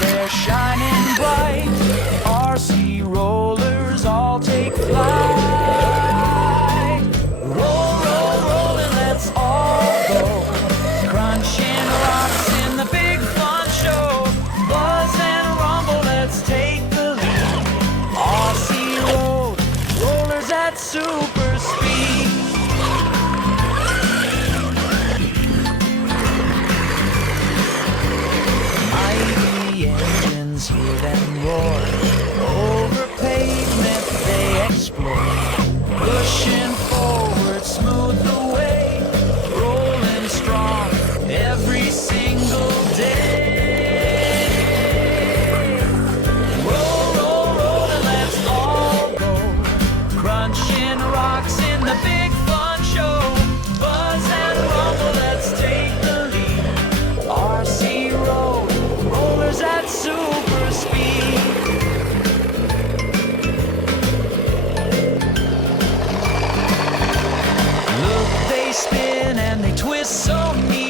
they're shining bright. RC rollers all take flight. Roll, roll, roll, and let's all go. Crunching rocks in the big fun show. Buzz and rumble, let's take the lead. RC road, rollers at super speed. Mighty engines hear them roar. Over pavement they explore. Pushing forward, smooth the way. Rolling strong every single day. Roll, roll, roll, and let's all go. Crunching rocks in the big fun show. Buzz and rumble, let's take the lead. RC road, rollers at super speed. Look, they spin and they twist so neat.